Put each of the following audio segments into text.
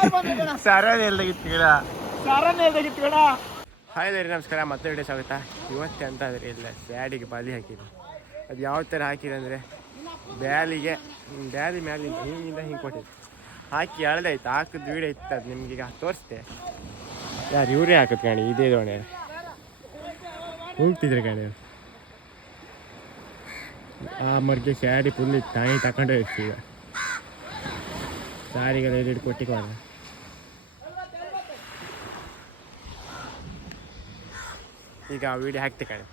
Hi ರೀ, ನಮಸ್ಕಾರ. ಮತ್ತೆ ವಿಡಿಯೋ ಸ್ವಾಗತ. ಇವತ್ತೇ ಅಂತ ಅಂದರೆ ಇಲ್ಲ ಸ್ಯಾಡಿಗೆ ಬಾಲಿ ಹಾಕಿದ್ರು. ಅದು ಯಾವ ಥರ ಹಾಕಿದೆ ಅಂದರೆ ಬ್ಯಾಲಿ ಮ್ಯಾಲಿಂದ ಹಿಂಗೆ ಕೊಟ್ಟಿದ್ದು ಹಾಕಿ ಎಳ್ದಾಯ್ತು. ಹಾಕಿದ್ದು ವೀಡಿಯೋ ಇತ್ತು, ಅದು ನಿಮ್ಗೀಗ ತೋರಿಸ್ತೆ. ಯಾರು ಇವರೇ ಹಾಕೋದು ಕಾಣಿ, ಇದೇ ದೋಣೆ ಹೋಗ್ತಿದ್ರೆ ಕಾಣಿ. ಆ ಮರ್ಗೆ ಸ್ಯಾಡಿ ಫುಲ್ ತಾಯಿ ತಗೊಂಡು ಹೋಗ್ತಿ. ಈಗ ಸಾರಿಗೆಲ್ಲ ಎಲ್ಲಿಟ್ಟು ಕೊಟ್ಟಿಕೊಂಡು ಈಗ ವೀಡಿಯೋ ಹಾಕ್ತೆ ಕಾಣಿ.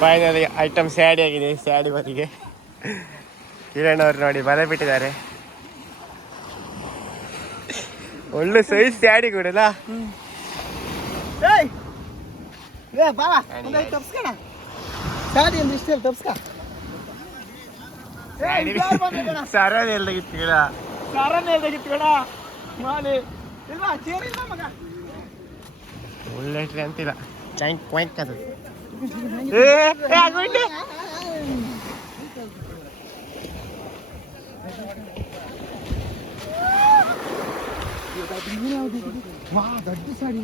ಫೈನಲಿ ಐಟಮ್ ಸ್ಯಾಡಿ ಆಗಿದೆ. ಸ್ಯಾಡಿ ಬದಿಗೆ ಕಿರಣ್ ಅವ್ರು ನೋಡಿ ಬಲೆ ಬಿಟ್ಟಿದ್ದಾರೆ. ಒಳ್ಳೆ ಸೈಜ್ ಸ್ಯಾಡಿ ಕೊಡಲ್ಲ. ಸರನ್ ಎಲ್ಲಗಿತ್ತು ಗಿಡ, ಒಳ್ಳೆ ಅಂತಿಲ್ಲ. ಚಾಯಿಂಕ್ ಪಾಯಿಂಟ್ ಅದು ದೊಡ್ಡ ಸಾಡಿ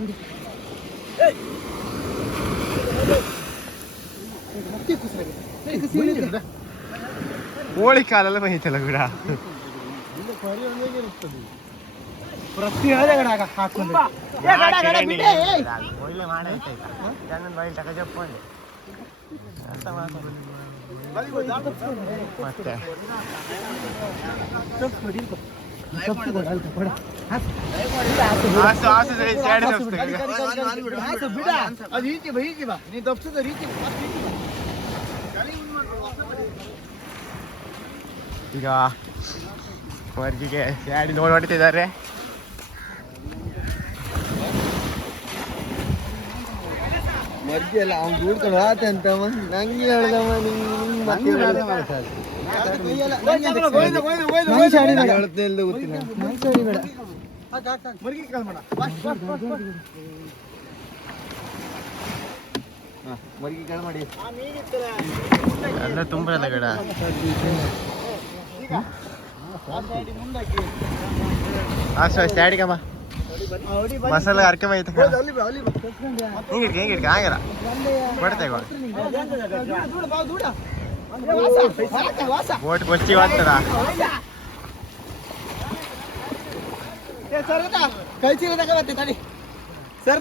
ಕೋಳಿ ಕಾಲೆಲ್ಲ ಬಂದಿತ್ತಲ್ಲ ಗಿಡ. ಪ್ರತಿ ಹಾಕೊಂಡು ಒಳ್ಳೆ ಮಾಡೈತೆ ಜನ ಬೈಲ್ ತಕ ಜಪ್ಪಂడి ಮತ್ತೆ ಈಗ ವರ್ಗಿಗೆ ಸ್ಯಾಡಿ ನೋಡಿ ಹೊಡಿತಿದ್ದಾರೆ. ಮರ್ಜಿ ಅಲ್ಲ, ಅವ್ನು ದೂಡ್ಕೊಂಡು ಆತ ಅಂತವ. ನಂಗೆ ಹೇಳ್ದವ ಮರ್ಗಿ ಕಾಳು ಮಾಡಿ ಎಲ್ಲ ತುಂಬಲ್ಲ ಗಿಡ. ಸ್ಯಾಡಿಗಮ್ಮ ಮಸಾಲ ಅರ್ಕೆ ಬೈತ ಹಿಂಗಿಡ್ಕ ಆಗಲ್ಲ ಕೊಡ್ತೇವೆ ಬೋಟ್ ಕೊಚ್ಚಿ ಹೋಗ್ತದ. ಕೈ ಚೀಲ ತಗೋಬತ್ತೆ ತಡಿ ಸರ್.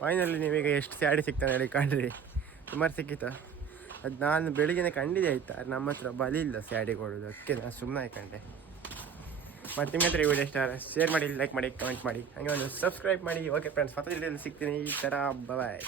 ಫೈನಲಿ ನೀವೀಗ ಎಷ್ಟು ಸ್ಯಾಡಿ ಸಿಗ್ತಾನೆ ಹೇಳಿ ಕಂಡ್ರಿ. ಸುಮಾರು ಸಿಕ್ಕಿತ್ತು. ಅದು ನಾನು ಬೆಳಿಗ್ಗೆ ಕಂಡಿದ್ದೆ ಆಯ್ತಾ, ನಮ್ಮ ಹತ್ರ ಬಲಿ ಇಲ್ಲ ಸ್ಯಾಡಿ ಕೊಡೋದು, ಅದಕ್ಕೆ ನಾನು ಸುಮ್ಮನೆ ಕಂಡೆ. ಮತ್ತು ನಿಮ್ಮ ಹತ್ರ ಈ ವಿಡಿಯೋ ಇಷ್ಟ ಶೇರ್ ಮಾಡಿ, ಲೈಕ್ ಮಾಡಿ, ಕಮೆಂಟ್ ಮಾಡಿ, ಹಾಗೆ ಒಂದು ಸಬ್ಸ್ಕ್ರೈಬ್ ಮಾಡಿ. ಓಕೆ ಫ್ರೆಂಡ್ಸ್, ಮತ್ತೆ ವಿಡಿಯೋದಲ್ಲಿ ಸಿಗ್ತೀನಿ. ಈ ಥರ ಬಾಯ್.